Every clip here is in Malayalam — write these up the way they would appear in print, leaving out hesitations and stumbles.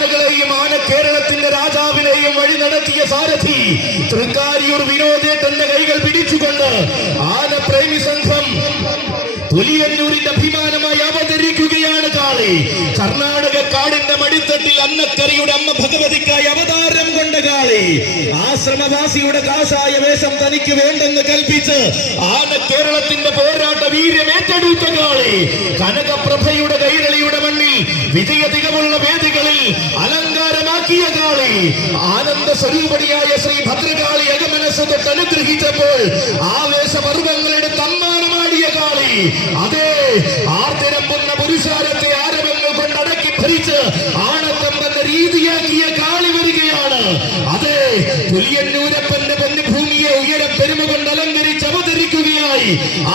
ആനകളെയും ആന കേരളത്തിന്റെ രാജാവിനെയും വഴി നടത്തിയ സാരഥി തൃക്കാരിയൂർ വിനോദേട്ടന്റെ കൈകൾ പിടിച്ചുകൊണ്ട് ആന പ്രേമി സംഘം പുലിയന്നൂരിന്റെ അഭിമാനമായി അവതരിക്കുകയാണ് കാളി. കർണാടക കാടിന്റെ മടിത്തട്ടിൽ അന്നക്കരയുടെ അമ്മ ഭഗവതിക്കായി അവതാരം കൊണ്ട കാളി. ആശ്രമവാസിയുടെ കാഷായ വേഷം തനിക്ക് വേണ്ടെന്ന് കൽപ്പിച്ച് ആന കേരളത്തിന്റെ പോരാട്ട വീര്യം ഏറ്റെടുത്ത കാളി. കനകപ്രഭയുടെ കൈരളിയുടെ മണ്ണിൽ വിജയതികമുള്ള വേദികളിൽ അലങ്കാരമാക്കിയ കാളി. ആനന്ദ സ്വരൂപടിയായ ശ്രീ ഭദ്രകാളി അകമനസ് തൊട്ട് അനുഗ്രഹിച്ചപ്പോൾ ആവേശപർവങ്ങളുടെ തമ്മാനമാടിയ കാളി. അതേ ആർത്തിരമ്പുന്ന പുരുഷാരത്തെ ആരവങ്ങൾ കൊണ്ടടക്കി ഭരിച്ച് ആണത്തമ്പെന്ന രീതിയാക്കിയ കാളി വരികയാണ്. അതേ പുലിയന്നൂരപ്പന്റെ പൊന്നുഭൂമിയെ ഉയരം പെരുമ കൊണ്ട് അലങ്കരിച്ച് അവതരിക്കുകയായി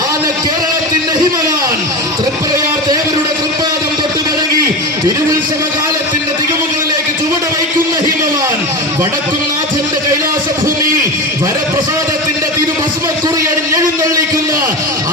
ആന കേരളത്തിന്റെ ഹിമവാൻ. തൃപ്രയാർ ദേവരുടെ തൃപ്പാദം തൊട്ട് തുടങ്ങി തിരുവുത്സവ കാലത്തിന്റെ തികവുകളിലേക്ക് ചുവട് വയ്ക്കുന്ന ഹിമവാൻ. വടക്കുംനാഥന്റെ കൈലാസ ഭൂമിയിൽ വരപ്രസാദത്തിന്റെ തിരുഭസ്മക്കുറിയണിഞ്ഞെഴുന്നള്ളിക്കുന്ന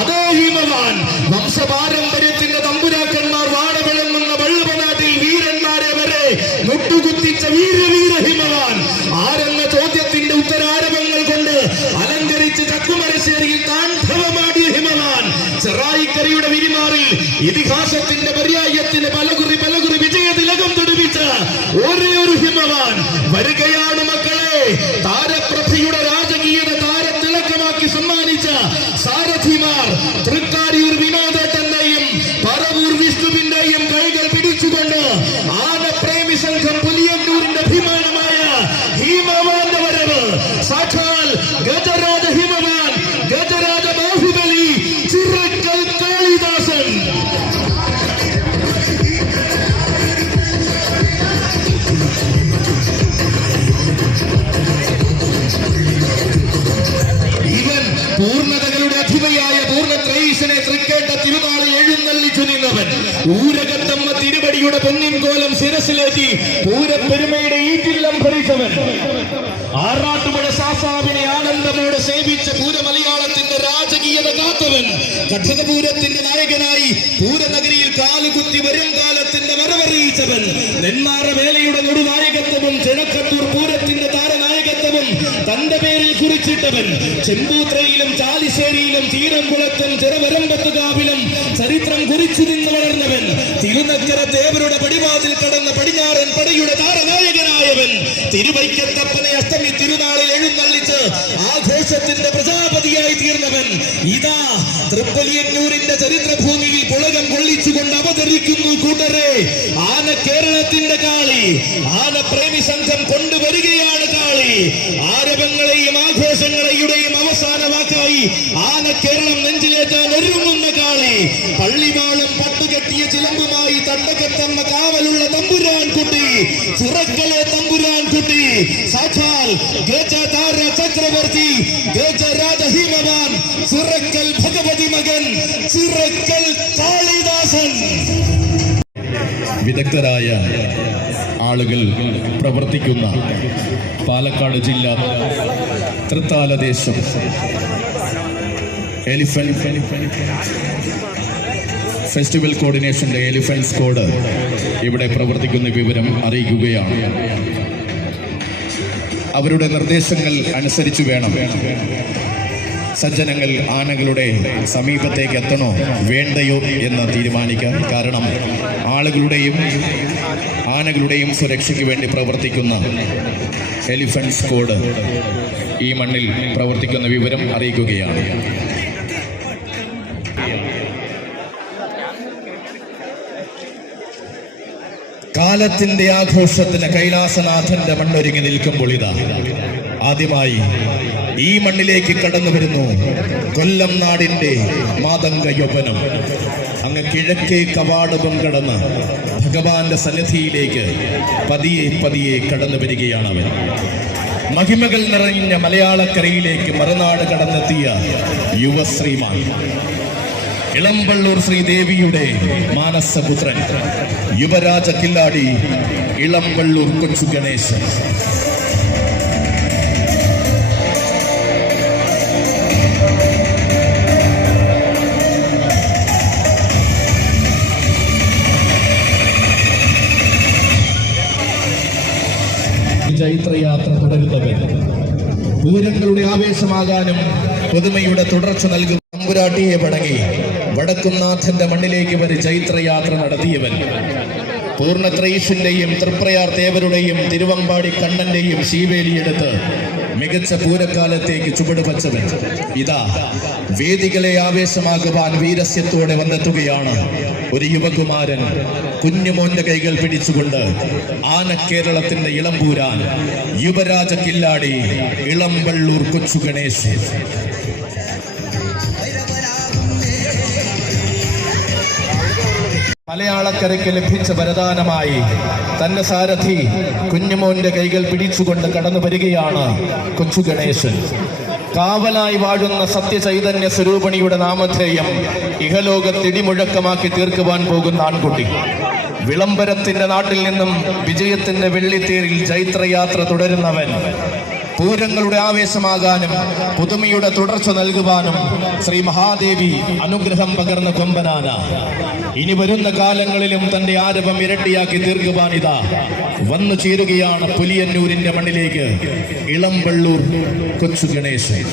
അതേ ഹിമവാൻ. വംശപാരമ്പര്യത്തിന്റെ തമ്പുരാക്കന്മാർ വാടവിളങ്ങുന്ന വള്ളവനാട്ടിൽ വീരന്മാരെ വരെ മുട്ടുകുത്തിച്ച വീരവീര ഹിമവാൻ. ആരെന്ന ചോദ്യത്തിന്റെ ഉത്തരാരവങ്ങൾ കൊണ്ട് അലങ്കരിച്ച് ചക്കുമരശ്ശേരിയിൽ താണ്ഡവമാടിയ ഹിമവാൻ. ചെറായിക്കരയുടെ വിരിമാറിൽ ഇതിഹാസത്തിന്റെ പര്യായത്തിന് പലകുറി വിജയതിലകം തുടിപ്പിച്ച ഒരേ ഒരു ഹിമവാൻ വരികയാണ് മക്കളെ. താരപ്രഭയുടെ രാജകീയത താരത്തിളക്കമാക്കി സമ്മാനിച്ച സാരഥിമാർ തൃക്കാരിയൂർ വിനോദേട്ടന്റെയും പറവൂർ വിഷ്ണുവിന്റെയും കൈകൾ പിടിച്ചുകൊണ്ട് ആനപ്രേമി സംഘം പുലിയന്നൂരിന്റെ അഭിമാനമായ ഹിമവാന്റെ വരവ്. സാക്ഷാൽ ഗജരാജ ഹിമവാൻ, ഗജരാജ ബാഹുബലി, ചിറക്കൽ കാളിദാസൻ. ഇവൻ പൂർണ്ണതകളുടെ അധിപയായ പൂർണ്ണത്രയീശനെ തൃക്കേട്ട തിരുനാളിൽ എഴുന്നള്ളിച്ചു നിന്നവൻ. ഊരകത്തമ്മ തിരുവടിയുടെ പൊന്നിൻ കോലം ശിരസിലേറ്റി പൂരപ്പെരുമയുടെ ഈറ്റില്ലം ഭരിച്ചവൻ. ആറാട്ടുപുഴ സാസാവിനെ ആനന്ദമോടെ സേവിച്ച പൂരമലയാളത്തിന്റെ രാജകീയത കാത്തവൻ. കഠകപൂരത്തിന്റെ നായകനായി പൂരനഗരിയിൽ കാലുകുത്തി വരും കാലത്തിന്റെ വരവറിയിച്ചവൻ. നെന്മാറ വേലയുടെ നെടുനായകത്വവും ചെനക്കത്തൂർ പൂരത്തിന്റെ താരനായകത്വവും തന്റെ പേരിൽ കുറിച്ചിട്ടവൻ. ചെമ്പൂത്രയിലും ചാലിശ്ശേരിയിലും തീരംകുളത്തും ചെറുവരമ്പത്തുകാവിലും ചരിത്രം കുറിച്ചു നിന്ന് വളർന്നവൻ. തിരുനക്കര ദേവരുടെ പടിവാതിൽ കടന്ന പടിഞ്ഞാറൻ പടയുടെ താരനായകനായവൻ. തിരുവൈക്കത്തപ്പനെ അഷ്ടമി തിരുനാളിൽ എഴുന്നള്ളിച്ച് ആഘോഷത്തിന്റെ പ്രജാപതിയായി തീർന്നവൻ. ഇതാ തൃപ്പലിയന്നൂരിന്റെ ചരിത്രഭൂമിയിൽ പുളകം കൊള്ളിച്ചുകൊണ്ട് അവതരിക്കുന്നു കൂട്ടരെ ആന കേരളത്തിന്റെ കാളി. ആന പ്രേമി സംഘം കൊണ്ടുവരികയാണ് കാളി. ആരവങ്ങളെയും ആഘോഷങ്ങളെയും അവസാന വാക്കായി ആന കേരളം നെഞ്ചിലേറ്റാൻ ഒരുങ്ങുന്ന കാളി. പള്ളിവാളും പട്ടുകെട്ടിയ ചിലമ്പുമായി തണ്ടക്കത്തമ്മ കാവലുള്ള തമ്പുരാൻ കുട്ടി, ചിറക്കലെ തമ്പുരാൻ കുട്ടി, സാക്ഷാൽ ഗജതാര ചക്രവർത്തി, ഗജരാജ ഹിമവാൻ, ചിറക്കൽ ഭഗവതി മകൻ, ചിറക്കൽ കാളിദാസൻ. വിദഗ്ധരായ ആളുകൾ പ്രവർത്തിക്കുന്ന പാലക്കാട് ജില്ല തൃത്താലദേശം എലിഫന്റ് ഫെസ്റ്റിവൽ കോർഡിനേഷന്റെ എലിഫന്റ് സ്ക്വാഡ് ഇവിടെ പ്രവർത്തിക്കുന്ന വിവരം അറിയിക്കുകയാണ്. അവരുടെ നിർദ്ദേശങ്ങൾ അനുസരിച്ചു വേണം സജ്ജനങ്ങൾ ആനകളുടെ സമീപത്തേക്ക് എത്തണോ വേണ്ടയോ എന്ന് തീരുമാനിക്കാൻ. കാരണം ആനകളുടെയും സുരക്ഷയ്ക്ക് വേണ്ടി പ്രവർത്തിക്കുന്ന എലിഫന്റ് സ്ക്വാഡ് ഈ മണ്ണിൽ പ്രവർത്തിക്കുന്ന വിവരം അറിയിക്കുകയാണ്. കാലത്തിന്റെ ആഘോഷത്തിന് കൈലാസനാഥന്റെ മണ്ണൊരുങ്ങി നിൽക്കുമ്പോൾ ഇതാ ആദ്യമായി ഈ മണ്ണിലേക്ക് കടന്നു വരുന്നു കൊല്ലം നാടിന്റെ മാതംഗ യൗവനം. അങ്ങ് കിഴക്കേ കവാടവും കടന്ന് ഭഗവാന്റെ സന്നിധിയിലേക്ക് പതിയെ കടന്നു വരികയാണ് അവൻ. മഹിമകൾ നിറഞ്ഞ മലയാളക്കരയിലേക്ക് മറുനാട് കടന്നെത്തിയ യുവശ്രീമാൻ, ഇളമ്പള്ളൂർ ശ്രീദേവിയുടെ മാനസപുത്രൻ, യുവരാജ കില്ലാടി ഇളമ്പള്ളൂർ കൊച്ചു ഗണേശൻ. ജൈത്രയാത്ര തുടരുന്നവൻ, പൂരങ്ങളുടെ ആവേശമാകാനും പുതുമയുടെ തുടർച്ച നൽകും തമ്പുരാട്ടിയെ വണങ്ങി വടക്കുംനാഥന്റെ മണ്ണിലേക്ക് വരെ ജൈത്രയാത്ര നടത്തിയവൻ, പൂർണ്ണത്രയീശന്റെയും തൃപ്രയാർ തേവരുടെയും തിരുവമ്പാടി കണ്ണന്റെയും ശീവേലിയെടുത്ത് മികച്ച പൂരക്കാലത്തേക്ക് ചുവടുവച്ചവൻ ഇതാ വേദികളെ ആവേശമാകുവാൻ വീരസ്യത്തോടെ വന്നെത്തുകയാണ്. ഒരു യുവകുമാരൻ കുഞ്ഞുമോന്റെ കൈകൾ പിടിച്ചുകൊണ്ട് ആനക്കേരളത്തിന്റെ ഇളംപൂരാൻ യുവരാജ കില്ലാടി ഇളംവള്ളൂർ കൊച്ചു ഗണേശൻ. മലയാളക്കരയ്ക്ക് ലഭിച്ച വരദാനമായി തന്റെ സാരഥി കുഞ്ഞുമോന്റെ കൈകൾ പിടിച്ചുകൊണ്ട് കടന്നു വരികയാണ് കൊച്ചു ഗണേശൻ. കാവലായി വാഴുന്ന സത്യചൈതന്യ സ്വരൂപണിയുടെ നാമധേയം ഇഹലോകത്തിടിമുഴക്കമാക്കി തീർക്കുവാൻ പോകുന്ന ആൺകുട്ടി. വിളംബരത്തിന്റെ നാട്ടിൽ നിന്നും വിജയത്തിന്റെ വെള്ളിത്തേരിൽ ജൈത്രയാത്ര തുടരുന്നവൻ, പൂരങ്ങളുടെ ആവേശമാകാനും പുതുമയുടെ തുടർച്ച നൽകുവാനും ശ്രീ മഹാദേവി അനുഗ്രഹം പകർന്ന കൊമ്പനാന. ഇനി വരുന്ന കാലങ്ങളിലും തന്റെ ആരവം ഇരട്ടിയാക്കി തീർക്കുവാൻ ഇതാ വന്നു ചേരുകയാണ് പുലിയന്നൂരിന്റെ മണ്ണിലേക്ക് ഇളംവള്ളൂർ കൊച്ചു ഗണേശൻ.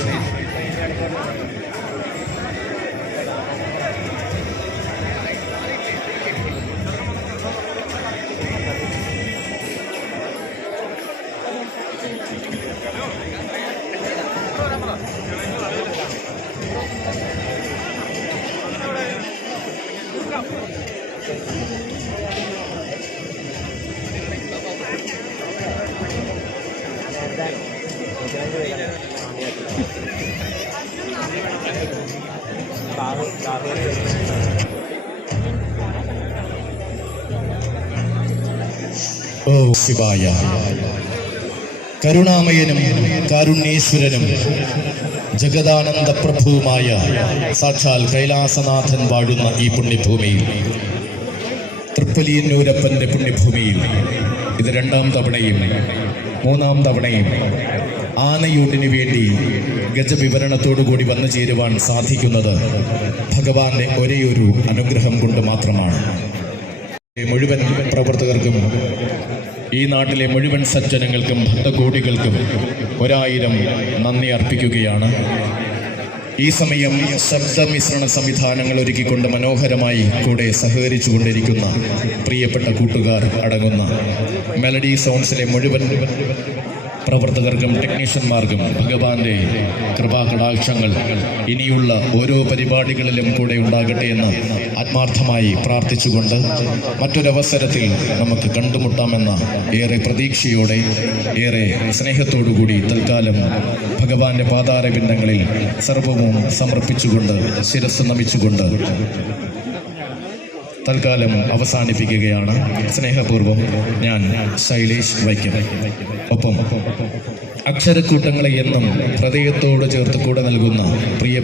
ഓ ശിവായ, കരുണാമയനും കാരുണ്യേശ്വരനും ജഗദാനന്ദ പ്രഭുവുമായ സാക്ഷാൽ കൈലാസനാഥൻ വാഴുന്ന ഈ പുണ്യഭൂമിയിൽ, തൃപ്പലിയന്നൂരപ്പന്റെ പുണ്യഭൂമിയിൽ ഇത് രണ്ടാം തവണയും മൂന്നാം തവണയും ആനയൂട്ടിന് വേണ്ടി ഗജവിവരണത്തോടുകൂടി വന്നു ചേരുവാൻ സാധിക്കുന്നത് ഭഗവാന്റെ ഒരേയൊരു അനുഗ്രഹം കൊണ്ട് മാത്രമാണ്. മുഴുവൻ പ്രവർത്തകർക്കും ഈ നാട്ടിലെ മുഴുവൻ സജ്ജനങ്ങൾക്കും ഭക്തകോടികൾക്കും 1000 നന്ദി അർപ്പിക്കുകയാണ്. ഈ സമയം ശബ്ദമിശ്രണ സംവിധാനങ്ങൾ ഒരുക്കിക്കൊണ്ട് മനോഹരമായി കൂടെ സഹകരിച്ചു കൊണ്ടിരിക്കുന്ന പ്രിയപ്പെട്ട കൂട്ടുകാർ അടങ്ങുന്ന മെലഡി സൗണ്ട്സിലെ മുഴുവൻ പ്രവർത്തകർക്കും ടെക്നീഷ്യന്മാർക്കും ഭഗവാന്റെ കൃപാകടാക്ഷങ്ങൾ ഇനിയുള്ള ഓരോ പരിപാടികളിലും കൂടെ ഉണ്ടാകട്ടെ എന്ന് ആത്മാർത്ഥമായി പ്രാർത്ഥിച്ചുകൊണ്ട് മറ്റൊരവസരത്തിൽ നമുക്ക് കണ്ടുമുട്ടാമെന്ന ഏറെ പ്രതീക്ഷയോടെ ഏറെ സ്നേഹത്തോടുകൂടി തൽക്കാലം ഭഗവാന്റെ പാതാരബിന്ദങ്ങളിൽ സർവവും സമർപ്പിച്ചുകൊണ്ട് ശിരസ് നമിച്ചുകൊണ്ട് തൽക്കാലം അവസാനിപ്പിക്കുകയാണ്. സ്നേഹപൂർവം ഞാൻ ശൈലേഷ് വൈക്കം. ഒപ്പം അക്ഷരക്കൂട്ടങ്ങളെ എന്നും ഹൃദയത്തോട് ചേർത്ത് കൂടെ നൽകുന്ന പ്രിയ